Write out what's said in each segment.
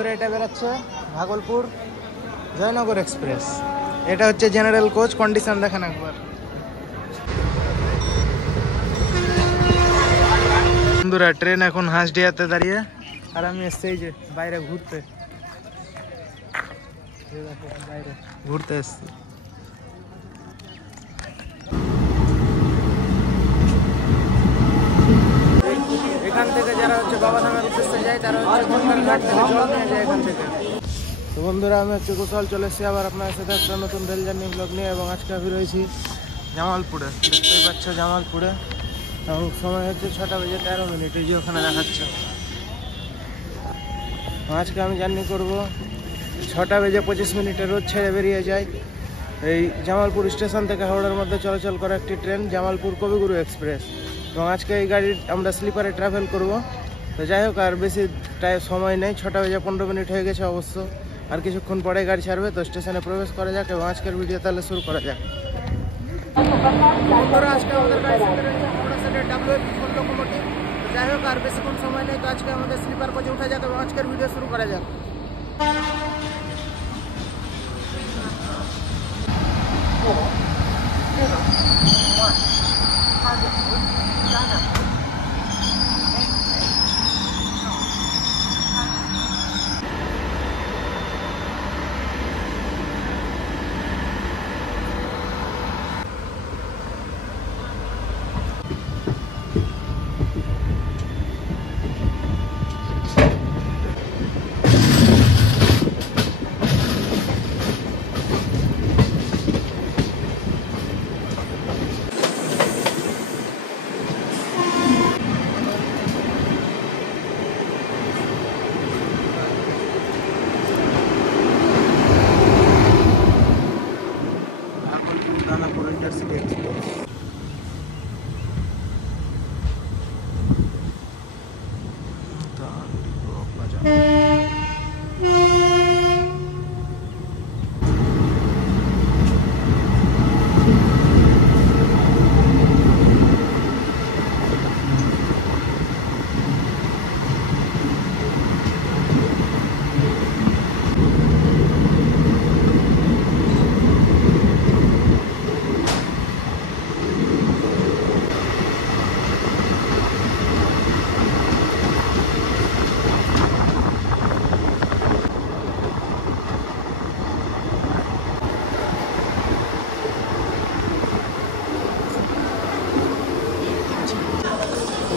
বন্ধুরা এটা বেরাচ্ছে ভাগলপুর জয়নগর এক্সপ্রেস। এটা হচ্ছে জেনারেল কোচ, কন্ডিশন দেখেন একবার। বন্ধুরা ট্রেন এখন হাঁসডিয়াতে দাঁড়িয়ে, আর আমি এসছি এই যে বাইরে ঘুরতে, বাইরে ঘুরতে এসছি। এখান থেকে যারা হচ্ছে বাবাধামের উদ্দেশ্যে যায় তারা হচ্ছে গঙ্গার ঘাট থেকে জল নিয়ে যায় এখান থেকে। তো বন্ধুরা আমি হচ্ছে কুশল চলে এসেছি আবার আপনার সাথে একটা নতুন রেল জার্নি ব্লগ নিয়ে, এবং আজকে আমি রয়েছি জামালপুরে। দেখতেই পাচ্ছ জামালপুরে, এবং সময় হচ্ছে 6:13, এই যে ওখানে দেখাচ্ছে। আজকে আমি জার্নি করব 6:25 রোজ ছেড়ে বেরিয়ে যাই এই জামালপুর স্টেশন থেকে হাওড়ার মধ্যে চলাচল করা একটি ট্রেন জামালপুর কবিগুরু এক্সপ্রেস। এবং আজকে এই গাড়ির আমরা স্লিপারে ট্রাভেল করব। তো যাই হোক, আর বেশি সময় নেই, 6:15 হয়ে গেছে অবশ্য, আর কিছুক্ষণ পরে গাড়ি ছাড়বে। তো স্টেশনে প্রবেশ করা যাক এবং আজকের ভিডিও তাহলে শুরু করা যাক। আজকে আমাদের লোকোমোটিভ, যাই হোক আর বেশিক্ষণ সময় নেই, তো আজকে আমাদের স্লিপার কোচে উঠা যাক এবং আজকের ভিডিও শুরু করা যাক।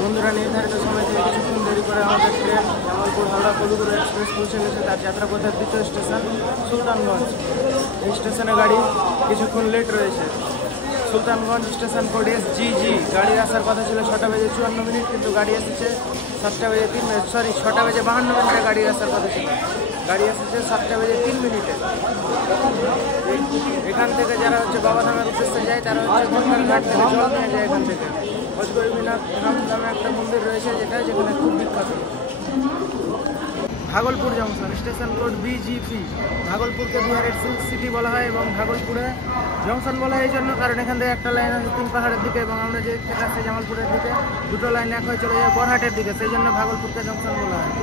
বন্ধুরা নির্ধারিত সময় থেকে কিছুক্ষণ দেরি করে আমাদের ট্রেন জামালপুর হাওড়া কবিগুরু এক্সপ্রেস পৌঁছে গেছে তার যাত্রাপথের দ্বিতীয় স্টেশন সুলতানগঞ্জ। এই স্টেশনে গাড়ি কিছুক্ষণ লেট রয়েছে। Sultanganj station code SGG। গাড়ি আসার কথা ছিল 6:54, কিন্তু গাড়ি এসেছে 6:52, গাড়ি আসার কথা ছিল, গাড়ি এসেছে 7:03। এখান থেকে যারা হচ্ছে বাবাধামের উদ্দেশ্যে যায় তারা হচ্ছে গঙ্গার ঘাট থেকে জল নিয়ে যায় এখান থেকে। অজগরীনাথ ধাম নামে একটা মন্দির রয়েছে যেখানে খুব বিখ্যাত। Bhagalpur junction, station code BGP। ভাগলপুরকে বিহারের সিল্ক সিটি বলা হয় এবং ভাগলপুরে জংশন বলা হয় এই জন্য কারণ এখান থেকে একটা লাইন আছে তিন পাহাড়ের দিকে, এবং আমরা যে আছে জামালপুরের দিকে দুটো লাইন এক হয়ে চলে যায় বরহাটের দিকে, সেই জন্য ভাগলপুরকে জংশন বলা হয়।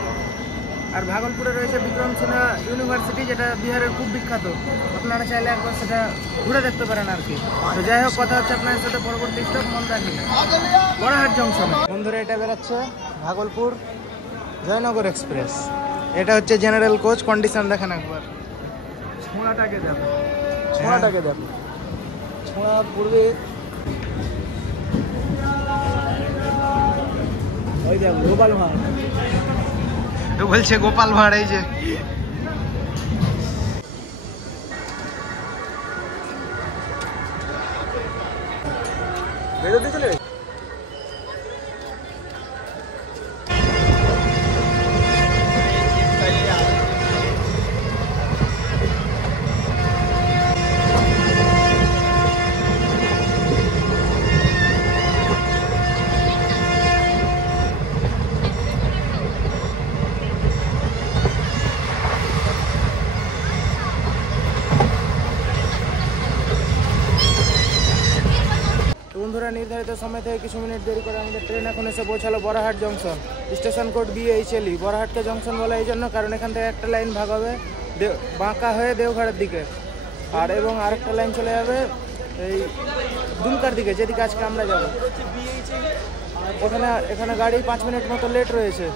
আর ভাগলপুরে রয়েছে বিক্রম সিনহা ইউনিভার্সিটি, যেটা বিহারের খুব বিখ্যাত। আপনারা চাইলে একবার সেটা ঘুরে দেখতে পারেন আর কি। তো যাই হোক, কথা হচ্ছে আপনার সাথে পরবর্তী স্টপ মন্দারহাট বড়হাট জংশন। বন্ধুরা এটা বেরাচ্ছে ভাগলপুর জয়নগর এক্সপ্রেস। এটা হচ্ছে জেনারেল কোচ, কন্ডিশন দেখেন একবার। ছোঁড়াটাকে দেখো, ছোঁড়াটাকে দেখো, ছোঁড়া পূর্বে ওই দেখ গোপাল ভাঁড়, বলছে গোপাল ভাঁড়, এই যে বেরোতে চলে বন্ধুরা নির্ধারিত সময় থেকে কিছু মিনিট দেরি করে আমাদের ট্রেন এখন এসে পৌঁছালো Barahat junction. Station code BHLE। বড়হাটকে জংশন বলা এই জন্য কারণ এখান থেকে একটা লাইন ভাগ হবে বাঁকা হয়ে দেওঘরের দিকে, আর এবং আরেকটা লাইন চলে যাবে এই দুমকার দিকে, যেদিকে আজকে আমরা যাব। এখানে গাড়ি 5 মিনিট মতো লেট রয়েছে।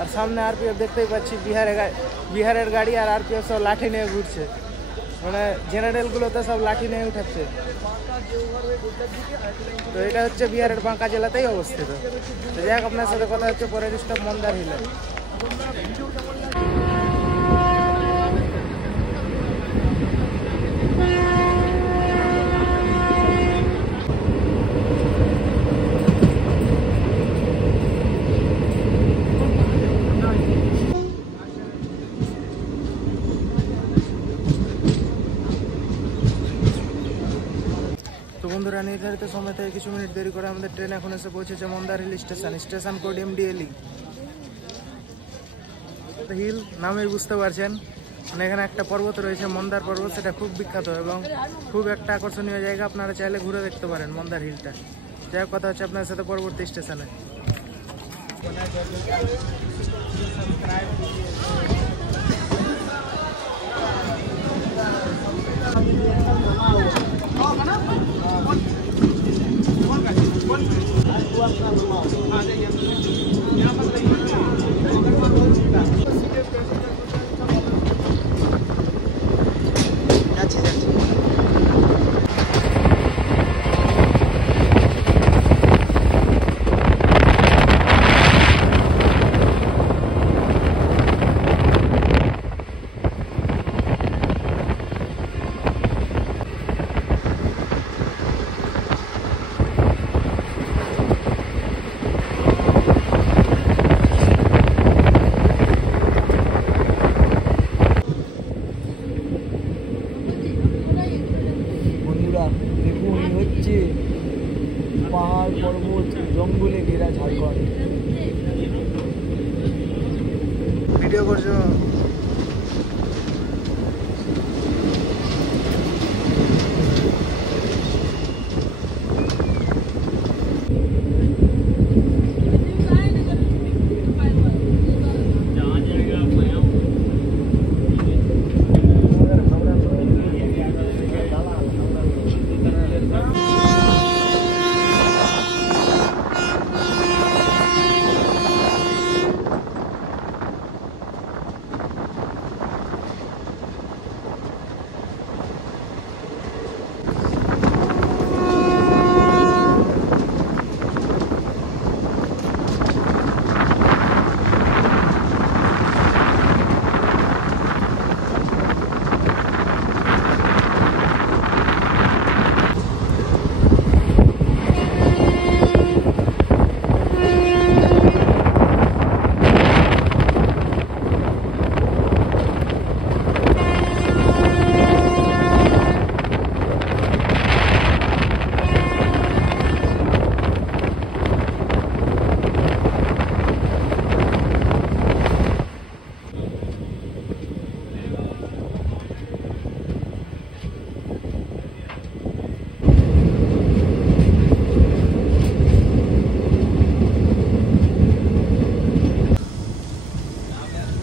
আর সামনে RPF দেখতেই পাচ্ছি, বিহারের গাড়ি আর RPF সব লাঠি নিয়ে ঘুরছে, মানে জেনারেলগুলোতে সব লাঠি নিয়ে উঠাচ্ছে। তো এটা হচ্ছে বিহারের বাঁকা জেলাতেই অবস্থিত। তো যাই হোক, আপনার সাথে কথা হচ্ছে পরের স্টপ মন্দার হিলে। তো বন্ধুরা নির্ধারিত সময় থেকে কিছু মিনিট দেরি করে আমাদের ট্রেন এখন এসে পৌঁছেছে Mandar hill station. Station code MDLE। Hill নামেই বুঝতে পারছেন, মানে এখানে একটা পর্বত রয়েছে মন্দার পর্বত, সেটা খুব বিখ্যাত এবং খুব একটা আকর্ষণীয় জায়গা। আপনারা চাইলে ঘুরে দেখতে পারেন মন্দার হিলটা। যাই হোক, কথা হচ্ছে আপনার সাথে পরবর্তী স্টেশনে। দেখুন, হচ্ছে পাহাড় পর্বত জঙ্গলে ঘেরা ঝাড়খণ্ড। ভিডিও করছো?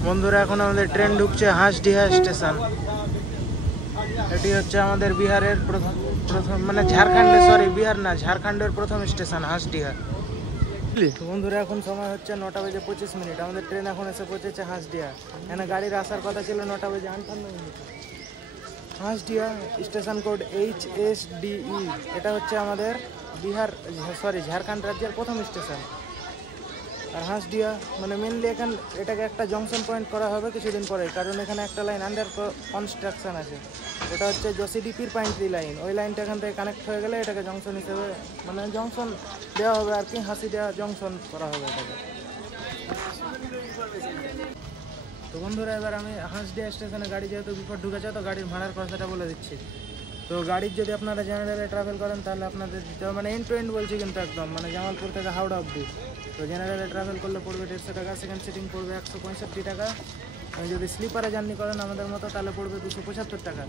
বন্ধুরা এখন আমাদের ট্রেন ঢুকছে হাঁসডিহা স্টেশন। এটি হচ্ছে আমাদের বিহারের প্রথম মানে ঝাড়খণ্ডের প্রথম স্টেশন হাঁসডিহা। তো বন্ধুরা এখন সময় হচ্ছে 9:25। আমাদের ট্রেন এখন এসে পৌঁছেছে হাঁসডিহা। এখানে গাড়ির আসার কথা ছিল 9:58। হাঁসডিহা স্টেশন কোড HSDE। এটা হচ্ছে আমাদের ঝাড়খণ্ড রাজ্যের প্রথম স্টেশন। আর হাঁসডিহা মানে মেনলি এটাকে একটা জংশন পয়েন্ট করা হবে কিছুদিন পরে, কারণ এখানে একটা লাইন আন্ডার কনস্ট্রাকশন আছে। ওটা হচ্ছে জসিডিপির পাইনট্রি লাইন। ওই লাইনটা এখান থেকে কানেক্ট হয়ে গেলে এটাকে জংশন হিসেবে মানে জংশন দেওয়া হবে আর কি, হাঁসিডিহা জংশন করা হবে এটাকে। তো বন্ধুরা এবার আমি হাঁসডিহা স্টেশনে গাড়ি যেহেতু বিপদ ঢুকেছে, তো গাড়ির ভাড়ার খরচাটা বলে দিচ্ছি। তো গাড়ির যদি আপনারা জেনারেলে ট্রাভেল করেন তাহলে আপনাদের দিতে হবে, মানে এন্ড টু এন্ড বলছি কিন্তু একদম, মানে জামালপুর থেকে হাওড়া অবধি। তো জেনারেলে ট্রাভেল করলে পড়বে 150 টাকা, সেকেন্ড সিটিং পড়বে 165 টাকা। যদি স্লিপারে জার্নি করেন আমাদের মতো তাহলে পড়বে 275 টাকা।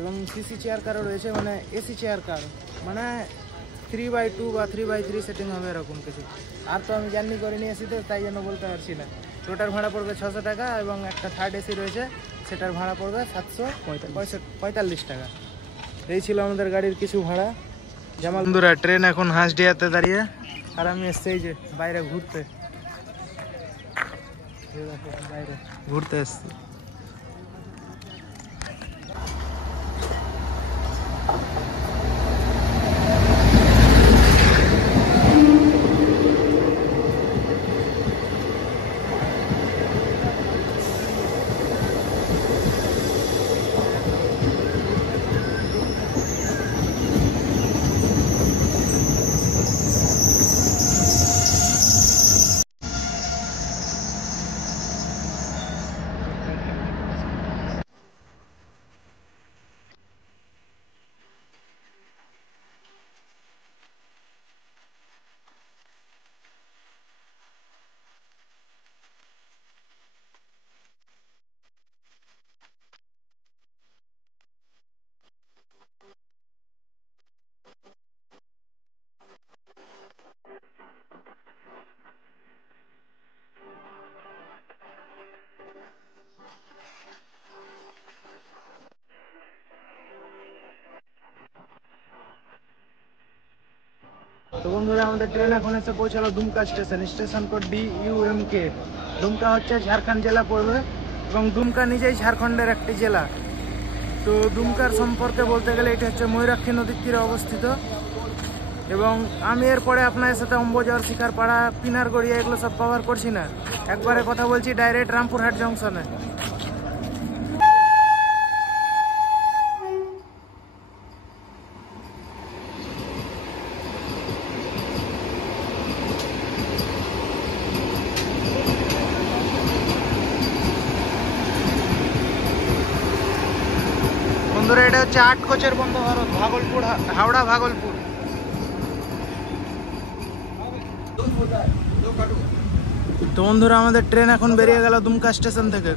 এবং সিসি চেয়ার কারও রয়েছে, মানে এসি চেয়ার কার, মানে 3/2 বা 3/3 সেটিং হবে এরকম কিছু। আর তো আমি জার্নি করে নিয়ে এসি, তো তাই জন্য বলতে পারছি না। ওটার ভাড়া পড়বে 600 টাকা এবং একটা থার্ড এসি রয়েছে, সেটার ভাড়া পড়বে 745 টাকা। এই ছিল আমাদের গাড়ির কিছু ভাড়া। জামাল বন্ধুরা, ট্রেন এখন হাঁসডিয়াতে দাঁড়িয়ে, আর আমি এসছি এই যে বাইরে ঘুরতে, বাইরে ঘুরতে এসছি। তো বন্ধুরা, আমাদের ট্রেন এখন এসে পৌঁছালো Dumka station, station code DUMK। Dumka হচ্ছে ঝাড়খণ্ড জেলা পড়বে এবং দুমকা নিজেই ঝাড়খণ্ডের একটি জেলা। তো দুমকার সম্পর্কে বলতে গেলে এটা হচ্ছে ময়ূরাক্ষী নদীর তীরে অবস্থিত। এবং আমি এরপরে আপনাদের সাথে অম্বুজার, শিকারপাড়া, পিনারগড়িয়া এগুলো সব কভার করছি না, একবারে কথা বলছি ডাইরেক্ট রামপুরহাট জংশনে। বন্ধুরা, এটা হচ্ছে 8 কোচের বন্দে ভারত, ভাগলপুর, হাওড়া ভাগলপুর। তো বন্ধুরা, আমাদের ট্রেন এখন বেরিয়ে গেল দুমকা স্টেশন থেকে।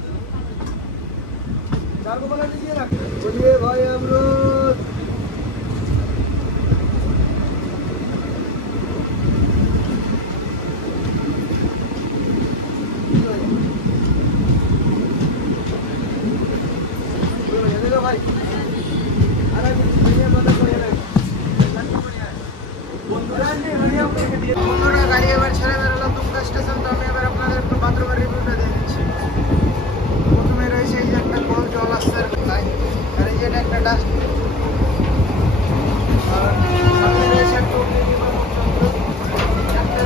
বন্ধুরা, গাড়ি এবার ছেড়ে বেরোলাম দুমকা স্টেশন। তো আমি এবার আপনাদের একটু বাথরুমের রিভিউটা দিয়ে দিচ্ছি। প্রথমে রয়েছে এই যে একটা কল জল আসছে লাইন, আর এই যে এটা একটা ডাস্টবিন, আর সামনে রয়েছে একটা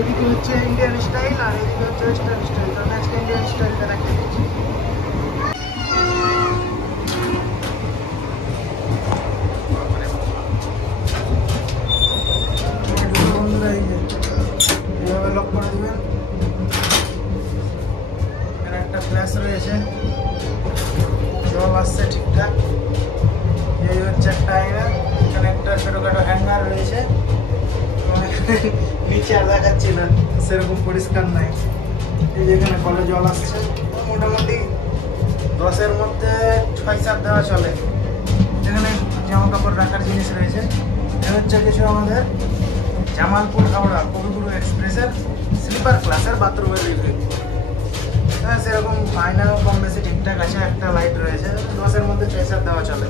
এদিকে হচ্ছে ইন্ডিয়ান স্টাইল আর এদিকে হচ্ছে ওয়েস্টার্ন স্টাইল। তো নেক্সট ইন্ডিয়ান স্টাইলটা রাখিয়ে দিচ্ছি। এইভাবে লক করে দিবেন। এখানে একটা ফ্ল্যাশ রয়েছে, জল আসছে ঠিকঠাক। এই হচ্ছে একটা আয়না, এখানে একটা ছোটখাটো হ্যাঙ্গার রয়েছে, নিচে আর দেখাচ্ছি না, সেরকম পরিষ্কার নাই। এই যে এখানে কলে জল আসছে, মোটামুটি 10-এর মধ্যে 6-7 দেওয়া চলে। এখানে জামা কাপড় রাখার জিনিস রয়েছে। এ হচ্ছে কিছু আমাদের জামালপুর হাওড়া কবিগুরু এক্সপ্রেসের স্লিপার ক্লাসের বাথরুমের রিভিউ। হ্যাঁ, সেরকম আয়নাও কম বেশি ঠিকঠাক আছে, একটা লাইট রয়েছে, 10-এর মধ্যে 6-7 দেওয়া চলে।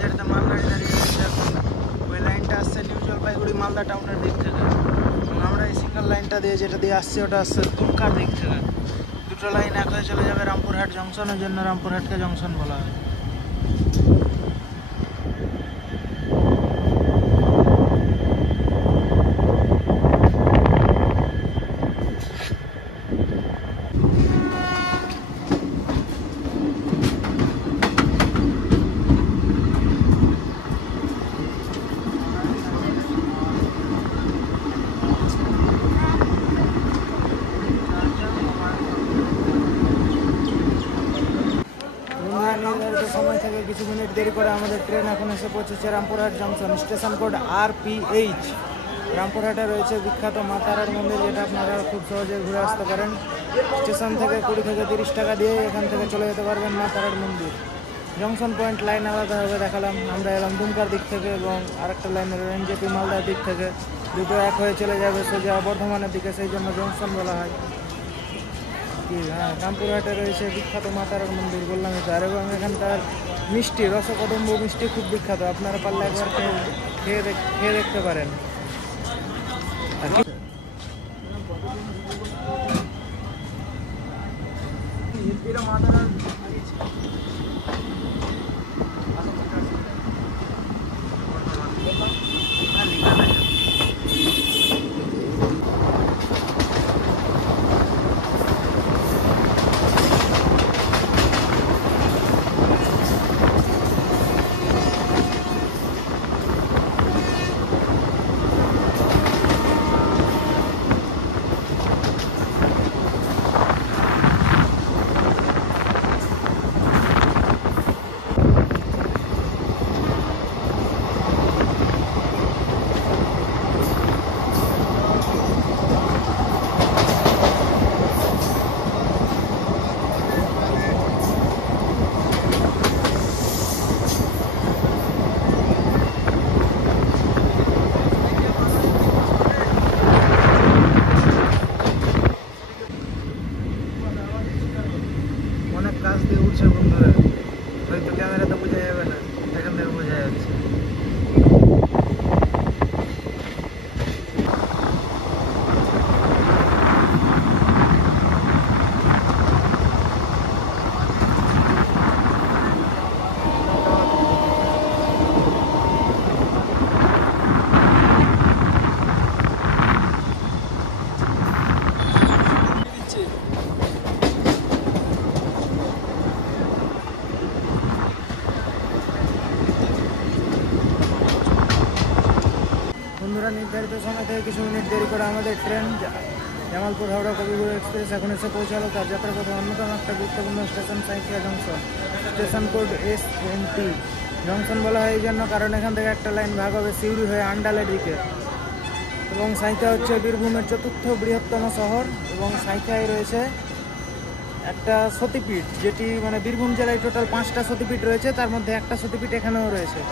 যেটাতে মালগাড়ি দাঁড়িয়ে রয়েছে, ওই লাইনটা আসছে নিউ জলপাইগুড়ি মালদা টাউনের দিক থেকে। আমরা এই সিঙ্গেল লাইনটা দিয়ে যেটা দিয়ে আসছে ওটা আসছে দুমকার দিক থেকে। দুটো লাইন এক হয়ে চলে যাবে রামপুরহাট জংশনের জন্য, রামপুরহাটকে জংশন বলা হয়। দেরি করে আমাদের ট্রেন এখন এসে পৌঁছেছে Rampurhat junction. Station code RPH। রামপুরহাটে রয়েছে বিখ্যাত মা তারার মন্দির, যেটা আপনারা খুব সহজে ঘুরে আসতে পারেন। স্টেশন থেকে 20 থেকে 30 টাকা দিয়ে এখান থেকে চলে যেতে পারবেন মা তারার মন্দির। জংশন পয়েন্ট লাইন আলাদাভাবে দেখালাম। আমরা এলাম দুমকার দিক থেকে এবং আরেকটা লাইন এলো NJP মালদার দিক থেকে। দুটো এক হয়ে চলে যাবে সোজা বর্ধমানের দিকে, সেই জন্য জংশন বলা হয়। হ্যাঁ, রামপুরহাটে রয়েছে বিখ্যাত মা তারার মন্দির, বললামই তো। আর এবং এখানকার মিষ্টি, রসকদম্ব মিষ্টি খুব বিখ্যাত। আপনারা পারলে একবার খেয়ে দেখতে পারেন। অনেক কাজ দিয়ে উঠছে বন্ধুরা, হয়তো ক্যামেরাতে বোঝা যাবে না, এখান থেকে বোঝা যাচ্ছে। বন্ধুরা, নির্ধারিত সময় থেকে কিছু মিনিট দেরি করে আমাদের ট্রেন জামালপুর হাওড়া কবিগুরু এক্সপ্রেস এখন এসে পৌঁছালো। তার যাত্রাপথে অন্যতম একটা গুরুত্বপূর্ণ স্টেশন Sainthia junction. Station code S20। Junction বলা হয় এই জন্য কারণ এখান থেকে একটা লাইন ভাগ হবে সিউড়ি হয়ে আন্ডালের দিকে। এবং সাঁইথিয়া হচ্ছে বীরভূমের 4র্থ বৃহত্তম শহর। এবং সাঁইথিয়ায় রয়েছে একটা সতীপীঠ, যেটি মানে বীরভূম জেলায় টোটাল 5টা সতীপীঠ রয়েছে, তার মধ্যে একটা সতীপীঠ এখানেও রয়েছে।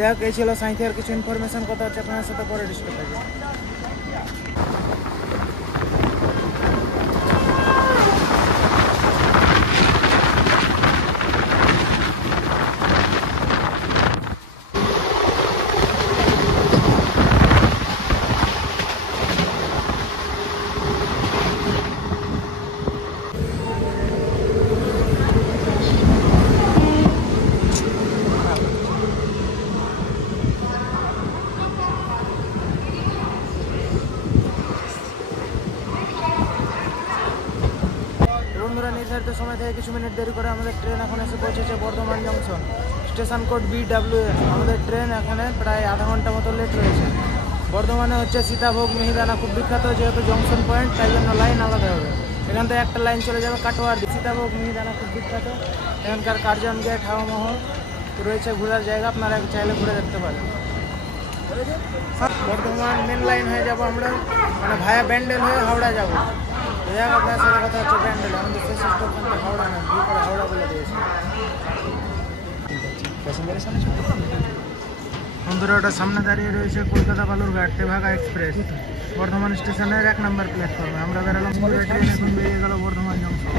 যাক, এই ছিল সাঁইথিয়ার কিছু ইনফরমেশন। কথা হচ্ছে আপনার সাথে পরে ডিসকাস হবে। বন্ধুরা, নির্ধারিত সময় থেকে কিছু মিনিট দেরি করে আমাদের ট্রেন এখন এসে পৌঁছেছে Bardhaman junction. Station code BWN। আমাদের ট্রেন এখানে প্রায় আধা ঘন্টা মতো লেট রয়েছে। বর্ধমানে হচ্ছে সীতাভোগ মিহিদানা খুব বিখ্যাত, যেহেতু জংশন পয়েন্ট, তাই জন্য লাইন আলাদা হবে। এখান থেকে একটা লাইন চলে যাবে কাটোয়ার। সীতাভোগ মিহিদানা খুব বিখ্যাত। এখানকার কার্জন গেট, হাওয়া মহল রয়েছে ঘোরার জায়গা, আপনারা চাইলে ঘুরে দেখতে পারেন। বর্ধমান মেন লাইন হয়ে যাবো আমরা, মানে ভায়া ব্যান্ডেল হয়ে হাওড়া যাবো। যাক, আপনার সাথে কথা হচ্ছে ব্যান্ডেল। আমাদের শেষ স্টপ কিন্তু হাওড়া না, ভি করে হাওড়া বলে দিয়েছে। বন্ধুরা, ওটা সামনে দাঁড়িয়ে রয়েছে কলকাতা বালুরঘাট তেভাগা এক্সপ্রেস, বর্ধমান স্টেশনের 1 নম্বর প্ল্যাটফর্মে। আমরা বেরোলাম, ট্রেন এখন বেরিয়ে গেল বর্ধমান জংশন।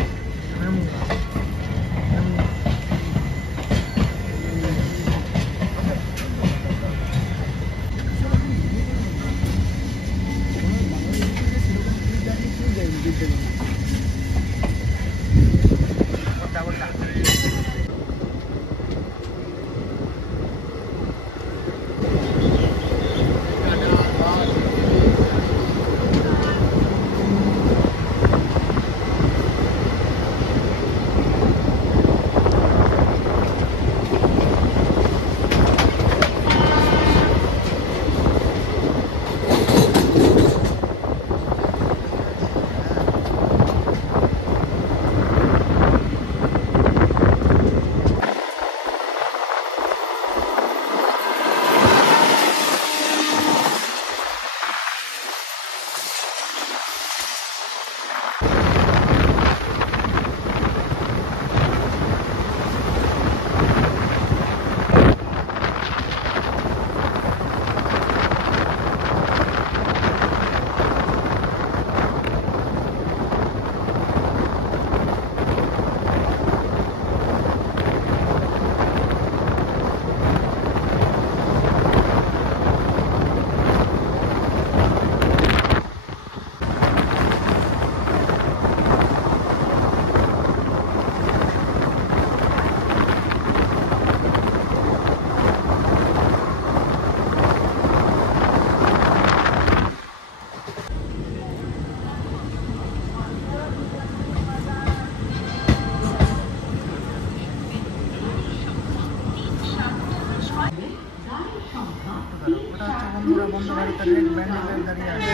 ব্যান্ডেলের দাঁড়িয়ে আছে।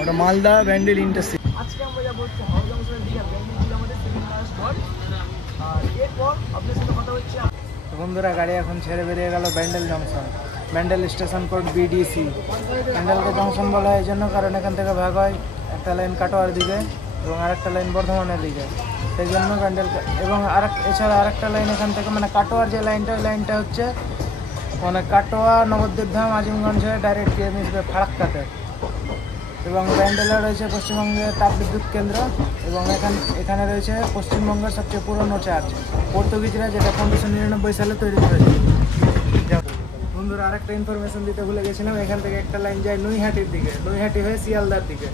ওটা মালদা ব্যান্ডেল ইন্টারসিটি। আজকে আমরা যাবো হচ্ছে হাওড়া জংশনের দিকে। ব্যান্ডেল ছিল আমাদের সেকেন্ড লাস্ট হল। আর এরপর আপনার সাথে কথা হচ্ছে। তো বন্ধুরা গাড়ি এখন ছেড়ে বেরিয়ে গেল Bandel junction. Bandel station code BDC। ব্যান্ডেলকে জংশন বলা হয় এই জন্য কারণ এখান থেকে ভাগ হয় একটা লাইন কাটোয়ার দিকে এবং আরেকটা লাইন বর্ধমানের দিকে, সেই জন্য ব্যান্ডেল। এবং এছাড়া আরেকটা লাইন এখান থেকে মানে কাটোয়ার যে লাইনটা, ওই লাইনটা হচ্ছে মানে কাটোয়া, নবদ্বীপ ধাম, আজিমগঞ্জ হয়ে ডাইরেক্ট গিয়ে মিশবে ফারাক্কাতে। এবং ব্যান্ডেলে রয়েছে পশ্চিমবঙ্গের তাপবিদ্যুৎ কেন্দ্র এবং এখানে রয়েছে পশ্চিমবঙ্গের সবচেয়ে পুরনো চার্চ, পর্তুগিজরা, যেটা 1599 সালে তৈরি করেছে। বন্ধুরা আরেকটা ইনফরমেশন দিতে ভুলে গেছিলাম, এখান থেকে একটা লাইন যায় নৈহাটির দিকে, নৈহাটি হয়ে শিয়ালদার দিকে।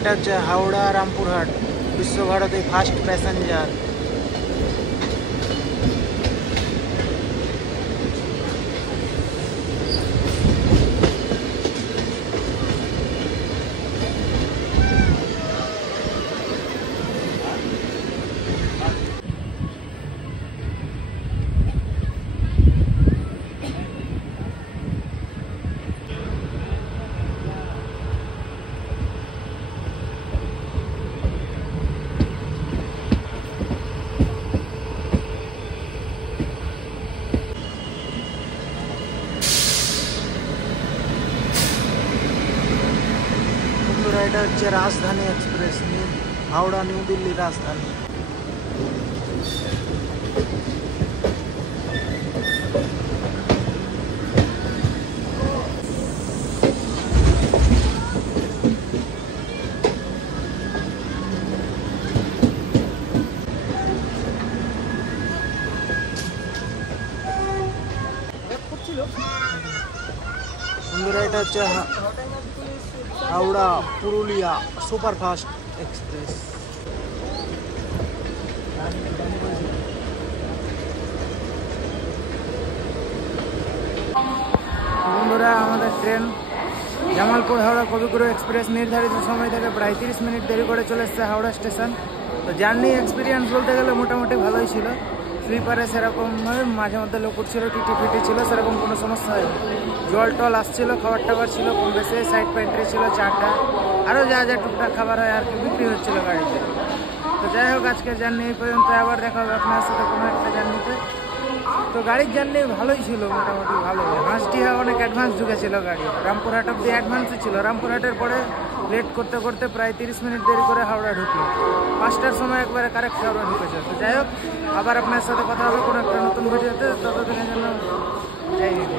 এটা হচ্ছে হাওড়া রামপুরহাট বিশ্বভারতী ফার্স্ট প্যাসেঞ্জার। এটা হচ্ছে রাজধানী এক্সপ্রেস, হাওড়া নিউ দিল্লি রাজধানী। বন্ধুরা এটা হচ্ছে হাওড়া পুরুলিয়া সুপারফাস্ট এক্সপ্রেস। বন্ধুরা আমাদের ট্রেন জামালপুর হাওড়া কবিগুরু এক্সপ্রেস নির্ধারিত সময় থেকে প্রায় 30 মিনিট দেরি করে চলে এসছে হাওড়া স্টেশন। তো জার্নি এক্সপিরিয়েন্স বলতে গেলে মোটামুটি ভালোই ছিল। স্লিপারে সেরকমভাবে মাঝে মধ্যে লোক ছিল, টিটি ছিল, সেরকম কোনো সমস্যা হয়নি। জল টল আসছিল, খাবার টাবার ছিল কম বেশি, সাইড প্যান্ট্রি ছিল, চাটা আরও যা যা টুকটাক খাবার হয় আর কি বিক্রি হচ্ছিলো গাড়িতে। তো যাই হোক আজকের জার্নি এই পর্যন্ত, আবার দেখা হবে আপনার সাথে কোনো একটা জার্নিতে। তো গাড়ির জার্নি ভালোই ছিল, মোটামুটি ভালো। হাঁসটিহা অনেক অ্যাডভান্স ঢুকেছিল গাড়ি, রামপুরহাট অব্দি অ্যাডভান্সই ছিল। রামপুরহাটের পরে লেট করতে করতে প্রায় 30 মিনিট দেরি করে হাওড়া ঢুকলো। 5টার সময় একবারে কারেক্ট হাওড়া ঢুকেছে। তো যাই হোক আবার আপনার সাথে কথা হবে কোনো একটা নতুন ভিডিওতে, ততদিনের জন্য জয় হিন্দ।